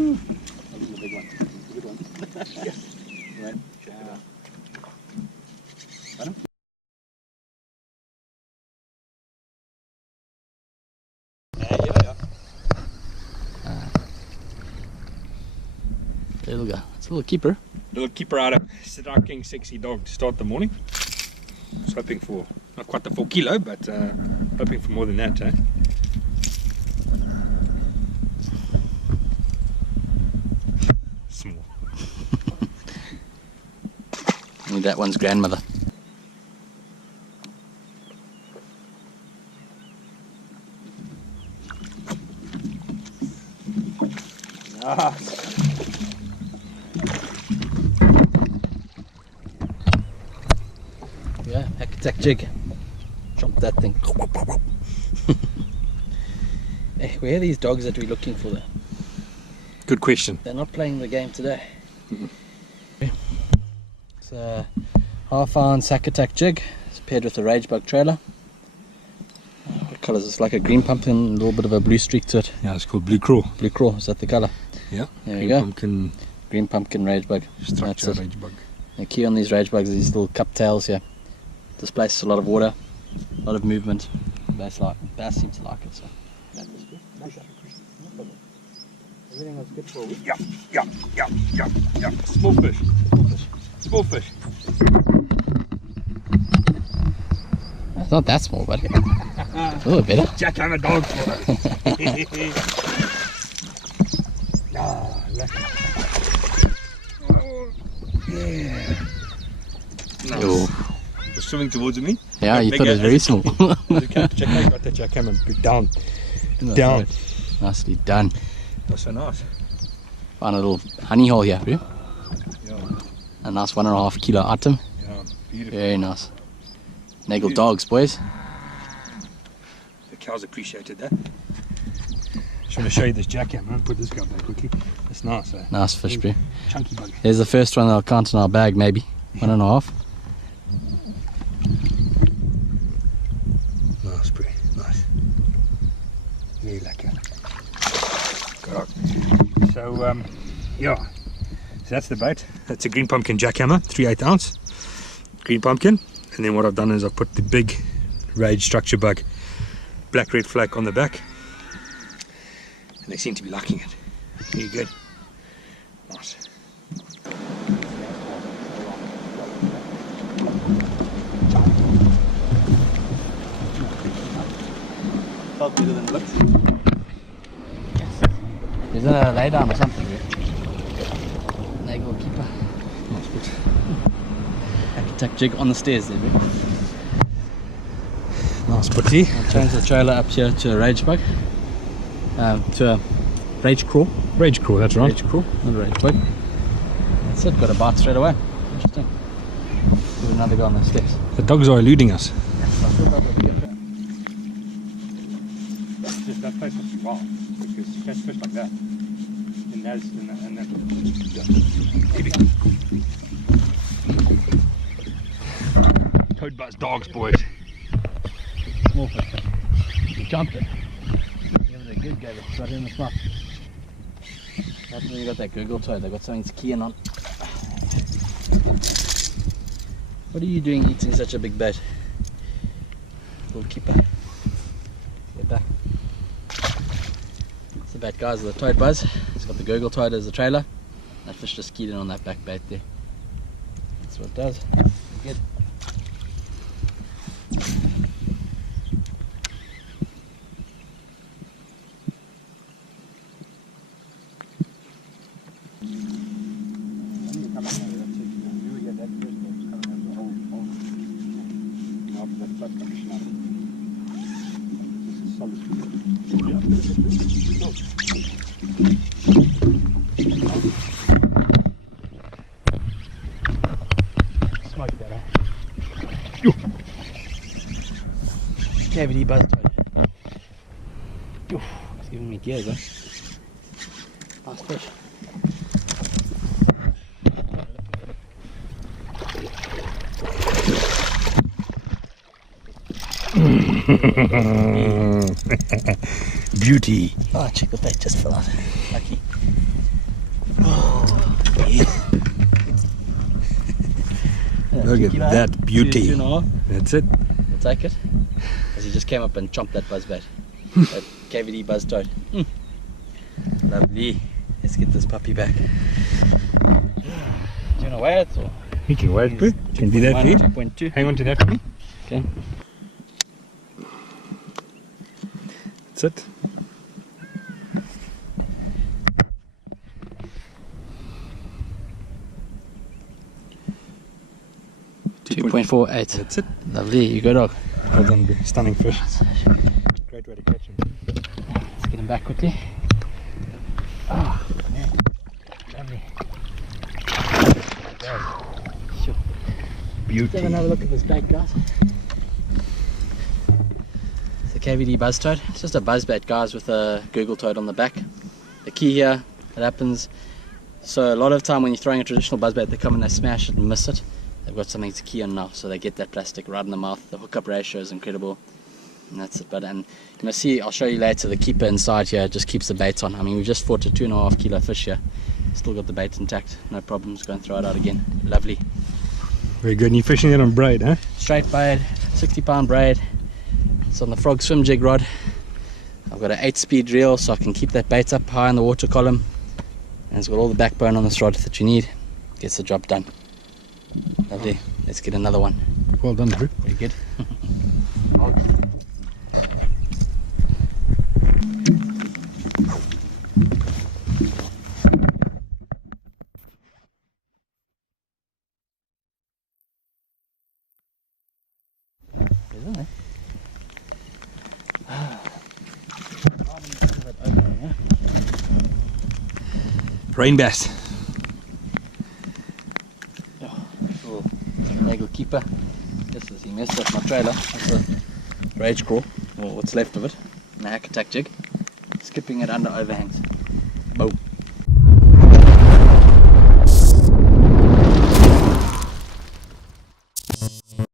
That was the big one. Good one. Yes. Right, check it out. Got him? Yeah. There we go. It's a little keeper. Little keeper out of Siddharth King sexy dog to start the morning. Just hoping for not quite the 4 kilo, but hoping for more than that, eh? Small. I need that one's grandmother. Ah. Yeah, hack attack jig. Drop that thing. Hey, where are these dogs that we're looking for there? Good question. They're not playing the game today. It's a half-ounce hack attack jig. It's paired with a rage bug trailer. What colour is this? Like a green pumpkin, a little bit of a blue streak to it. Yeah, it's called Blue Craw. Blue craw, is that the colour? Yeah. There we go. Pumpkin Green pumpkin rage bug. structure That's it. rage bug. The key on these rage bugs is these little cup tails here. Displaces a lot of water, a lot of movement. Bass seems to like it. So. That was good. Nice. No problem. Everything was good for a week. Yeah. Small fish. Small fish. It's not that small, but a little better. Jackhammer dog for us. Ah, lucky. Yeah. Nice. Yo. Was swimming towards me. Yeah, you thought it was very small. Check out the jackhammer. Good down. Down. Nicely done. That's so nice. Found a little honey hole here, bro. Yeah. A nice 1.5 kilo item. Yeah. Beautiful. Very nice. Nagle dogs, boys. The cows appreciated that. Just want to show you this jackhammer. I'll put this guy back quickly. That's nice, eh? Nice fish, bro. Chunky bug. There's the first one I'll count in our bag, maybe. 1.5. Nice, bro. Nice. Really lekker. So, yeah. So that's the bait. That's a green pumpkin jackhammer, 3/8 ounce. Green pumpkin. And then what I've done is I've put the big rage structure bug, black red flake on the back. And they seem to be liking it. Very good. Nice. Felt better than it looks. Is that a lay down or something, bro? Nagle keeper. Nice, good. Hack attack jig on the stairs there, bro. Nice putty. I'll change the trailer up here to a rage bug. To a rage craw. Rage crawl, that's right. Rage craw, not a rage bug. That's it, got a bite straight away. Interesting. Do another go on the steps. The dogs are eluding us. Just that place must be wild because you catch fish like that. And that. Yeah. Maybe. Toad buzz dogs, boys. Small fish. You jumped it. Give it a good go, it's right in the spot. That's when you got that gurgle toad, they've got something to key in on. What are you doing eating such a big bait? Little keeper. Get back. It's the bait, guys, the toad buzz. It's got the gurgle toad as the trailer. That fish just keyed in on that back bait there. That's what it does. Good. Smoke that, eh? Cavity buzz toad. It's giving me gears, huh? Nice fish. Beauty. Oh, check the bait just fell out. Lucky. Look at that beauty. 2.5. That's it. We'll take it. As he just came up and chomped that buzzbait. That KVD buzz toad. Lovely. Let's get this puppy back. Do you want to weigh it or? You can wait, bro. Can do that for you. 2.2. Hang on to that for me. Okay. That's it. $2.48. That's it. Lovely. You go, dog. Well done, bro. Stunning fish. Great way to catch him. Let's get him back quickly. Oh, man. Lovely. Sure. Beauty. Let's have another look at this bait, guys. It's the KVD buzz toad. It's just a buzz bait, guys, with a Google toad on the back. The key here, it happens. So a lot of time when you're throwing a traditional buzz bait, they come and they smash it and miss it. They've got something to key on now, so they get that plastic right in the mouth. The hookup ratio is incredible. And that's it. But and you must see, I'll show you later, the keeper inside here just keeps the bait on. I mean, we've just fought a 2.5 kilo fish here. Still got the bait intact, no problems. Go and throw it out again. Lovely. Very good. And you're fishing it on braid, huh? Straight bait, 60-pound braid. It's on the Frog swim jig rod. I've got an 8-speed reel, so I can keep that bait up high in the water column. And it's got all the backbone on this rod that you need. Gets the job done. Lovely. Let's get another one. Well done, bro. Very good. Isn't it? Rain bass. Little Nagle keeper. Just as he messed up my trailer. That's a rage crawl, or what's left of it. And a hack attack jig. Skipping it under overhangs. Boom.